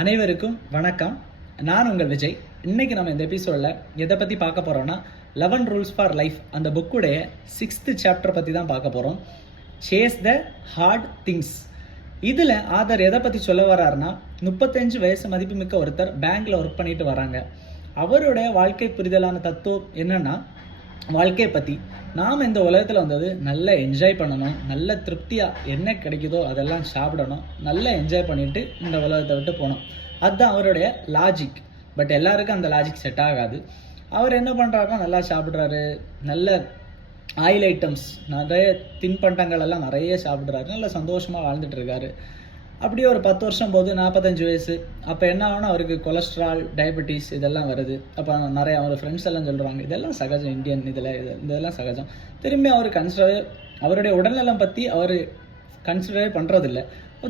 அனைவருக்கும் வணக்கம். நான் உங்கள் விஜய். இன்னைக்கு நம்ம இந்த எபிசோடில் எதை பற்றி பார்க்க போகிறோம்னா 11 ரூல்ஸ் ஃபார் லைஃப் அந்த புக்குடைய 6th சாப்டர் பற்றி தான் பார்க்க போகிறோம். Chase the hard things. இதில் ஆதர் எதை பற்றி சொல்ல வர்றாருன்னா, 35 வயசு மதிப்புமிக்க ஒருத்தர் பேங்க்கில் ஒர்க் பண்ணிட்டு வராங்க. அவருடைய வாழ்க்கை புரிதலான தத்துவம் என்னன்னா, வாழ்க்கையை பற்றி நாம் இந்த உலகத்தில் வந்தது நல்லா என்ஜாய் பண்ணணும், நல்ல திருப்தியாக என்ன கிடைக்குதோ அதெல்லாம் சாப்பிடணும், நல்லா என்ஜாய் பண்ணிட்டு இந்த உலகத்தை விட்டு போகணும். அதுதான் அவருடைய லாஜிக். பட் எல்லாருக்கும் அந்த லாஜிக் செட் ஆகாது. அவர் என்ன பண்ணுறாருன்னா, நல்லா சாப்பிட்றாரு, நல்ல ஆயில் ஐட்டம்ஸ், நிறைய தின்பண்டங்கள் எல்லாம் நிறைய சாப்பிட்றாரு, நல்ல சந்தோஷமாக வாழ்ந்துட்டு இருக்காரு. அப்படியே ஒரு 10 வருஷம் போது 45 வயசு. அப்போ என்ன ஆகும்னா, அவருக்கு கொலஸ்ட்ரால், டயபெட்டிஸ் இதெல்லாம் வருது. அப்போ நிறைய அவர் ஃப்ரெண்ட்ஸ் எல்லாம் சொல்கிறாங்க, இதெல்லாம் சகஜம், இந்தியன் இதெல்லாம் சகஜம். திரும்பி அவர் அவருடைய உடல்நலம் பற்றி அவர் கன்சிடரே பண்ணுறதில்ல.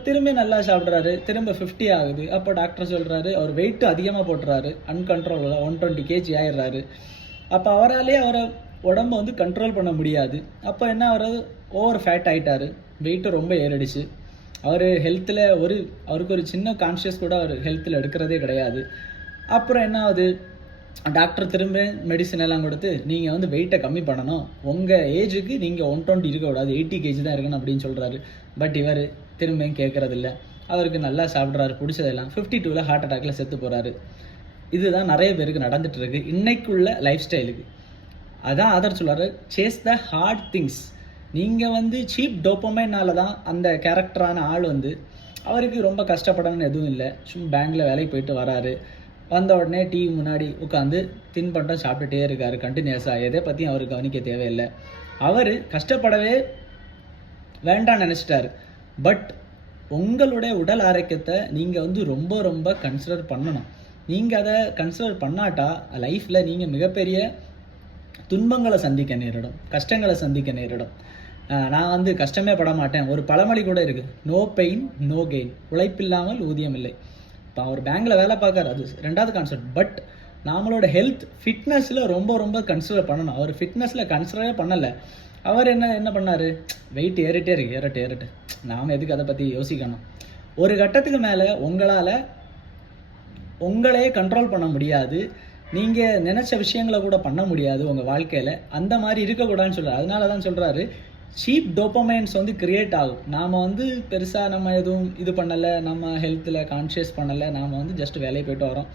திரும்பி நல்லா சாப்பிட்றாரு, திரும்ப 50 ஆகுது. அப்போ டாக்டர் சொல்கிறாரு, அவர் வெயிட்டு அதிகமாக போட்டுறாரு, அன்கண்ட்ரோலில் 120 kg ஆயிடுறாரு. அப்போ அவராலே அவரை உடம்பை கண்ட்ரோல் பண்ண முடியாது. அப்போ என்ன, அவர் ஓவர் ஃபேட் ஆகிட்டார், வெயிட்டு ரொம்ப ஏறிடுச்சு. அவர் ஹெல்த்தில் அவருக்கு ஒரு சின்ன கான்ஷியஸ் கூட அவர் ஹெல்த்தில் எடுக்கிறதே கிடையாது. அப்புறம் என்ன ஆகுது, டாக்டர் திரும்ப மெடிசன் எல்லாம் கொடுத்து, நீங்கள் வெயிட்டை கம்மி பண்ணணும், உங்கள் ஏஜுக்கு நீங்கள் 120 இருக்கக்கூடாது, 80 kg தான் இருக்கணும் அப்படின்னு சொல்கிறாரு. பட் இவர் திரும்பியும் கேட்குறதில்ல. அவருக்கு நல்லா சாப்பிட்றாரு, பிடிச்சதெல்லாம். 52ல் ஹார்ட் அட்டாக்ல செத்து போகிறாரு. இதுதான் நிறைய பேருக்கு நடந்துட்டு இருக்கு இன்னைக்குள்ள லைஃப் ஸ்டைலுக்கு. அதான் ஆதர் சொல்கிறாரு, சேஸ் த ஹார்ட் திங்ஸ். நீங்கள் சீப் டோப்பமைனால தான் அந்த கேரக்டரான ஆள் அவருக்கு ரொம்ப கஷ்டப்படணும்னு எதுவும் இல்லை. சும்மா பேங்க்கில் வேலைக்கு போயிட்டு வராரு, வந்த உடனே டிவி முன்னாடி உட்காந்து தின்பண்டம் சாப்பிட்டுட்டே இருக்காரு கண்டினியூஸாக. எதை பற்றியும் அவருக்கு கவனிக்க தேவையில்லை. அவர் கஷ்டப்படவே வேண்டாம்னு நினச்சிட்டாரு. பட் உங்களுடைய உடல் ஆரோக்கியத்தை நீங்கள் ரொம்ப ரொம்ப கன்சிடர் பண்ணணும். நீங்கள் அதை கன்சிடர் பண்ணாட்டா லைஃப்பில் நீங்கள் மிகப்பெரிய துன்பங்களை சந்திக்க நேரிடும், கஷ்டங்களை சந்திக்க நேரிடும். நான் கஷ்டமே பட மாட்டேன். ஒரு பழமொழி கூட இருக்குது, நோ பெயின் நோ கெயின், உழைப்பில்லாமல் ஊதியம் இல்லை. இப்போ அவர் பேங்க்கில் வேலை பார்க்காரு, அது ரெண்டாவது கான்செப்ட். பட் நம்மளோட ஹெல்த் ஃபிட்னஸில் ரொம்ப ரொம்ப கன்சிடர் பண்ணணும். அவர் ஃபிட்னஸில் கன்சிடரே பண்ணலை. அவர் என்ன பண்ணார், வெயிட் ஏறிட்டே இருக்கு, ஏறட்டு நாம் எதுக்கு அதை பற்றி யோசிக்கணும். ஒரு கட்டத்துக்கு மேலே உங்களால் உங்களே கண்ட்ரோல் பண்ண முடியாது, நீங்கள் நினச்ச விஷயங்களை கூட பண்ண முடியாது உங்கள் வாழ்க்கையில். அந்த மாதிரி இருக்கக்கூடாதுன்னு சொல்கிறார். அதனால தான் சொல்கிறாரு, சீப் டோப்பமைன்ஸ் கிரியேட் ஆகும். நாம் பெருசாக நம்ம எதுவும் இது பண்ணலை, நம்ம ஹெல்த்தில் கான்ஷியஸ் பண்ணலை, நாம் ஜஸ்ட் வேலையை போய்ட்டு வரோம்,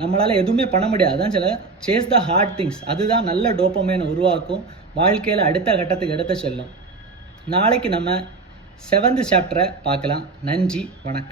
நம்மளால் எதுவுமே பண்ண முடியாது. அதான் சில சேஸ் த ஹார்ட் திங்ஸ். அதுதான் நல்ல டோப்பமைனை உருவாக்கும், வாழ்க்கையில் அடுத்த கட்டத்துக்கு எடுத்து செல்லும். நாளைக்கு நம்ம 7th சாப்டரை பார்க்கலாம். நன்றி, வணக்கம்.